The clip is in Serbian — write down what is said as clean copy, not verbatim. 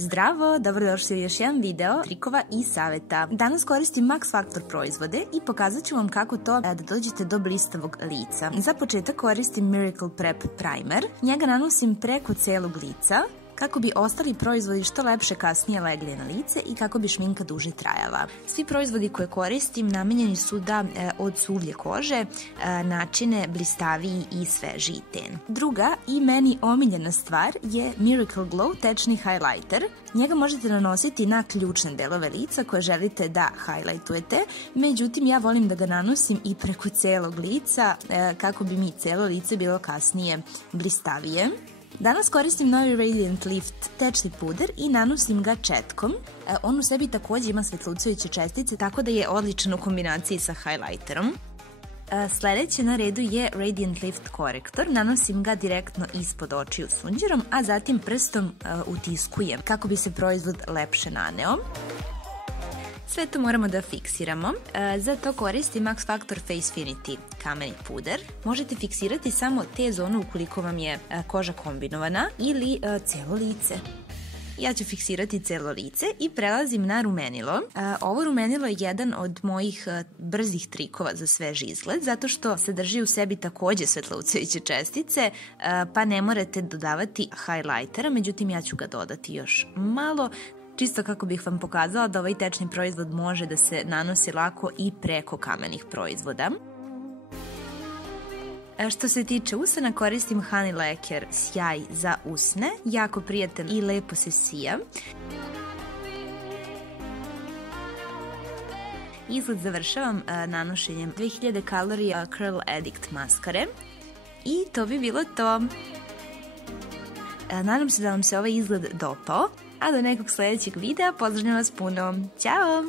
Zdravo, dobrodošli u još jedan video trikova i saveta. Danas koristim Max Factor proizvode i pokazat ću vam kako to da dođete do blistavog lica. Za početak koristim Miracle Prep Primer. Njega nanosim preko celog lica kako bi ostali proizvodi što lepše kasnije legli na lice i kako bi šminka duže trajala. Svi proizvodi koje koristim namenjeni su da od suvlje kože načine blistaviji i svežiji ten. Druga i meni omiljena stvar je Miracle Glow tečni highlighter. Njega možete nanositi na ključne delove lica koje želite da highlightujete, međutim ja volim da ga nanosim i preko celog lica kako bi mi celo lice bilo kasnije blistavije. Danas koristim novi Radiant Lift tečni puder i nanosim ga četkom. On u sebi također ima svetlucajuće čestice, tako da je odličan u kombinaciji sa highlighterom. Sledeće na redu je Radiant Lift korektor. Nanosim ga direktno ispod očiju sunđerom, a zatim prstom utiskujem kako bi se proizvod lepše naneo. Sve to moramo da fiksiramo. Za to koristim Max Factor Facefinity kameni puder. Možete fiksirati samo te zone ukoliko vam je koža kombinovana ili celo lice. Ja ću fiksirati celo lice i prelazim na rumenilo. Ovo rumenilo je jedan od mojih brzih trikova za svež izgled, zato što sadrži u sebi takođe svetloucajuće čestice, pa ne morate dodavati highlightera, međutim ja ću ga dodati još malo, čisto kako bih vam pokazala da ovaj tečni proizvod može da se nanosi lako i preko kamenih proizvoda. Što se tiče usana, koristim Honey Lacquer sjaj za usne, jako prijatan i lepo se sija. Izgled završavam nanošenjem 2000 kalorija Curl Addict maskare i to bi bilo to. Nadam se da vam se ovaj izgled dopao, a do nekog sledećeg videa pozdravljam vas puno. Ćao!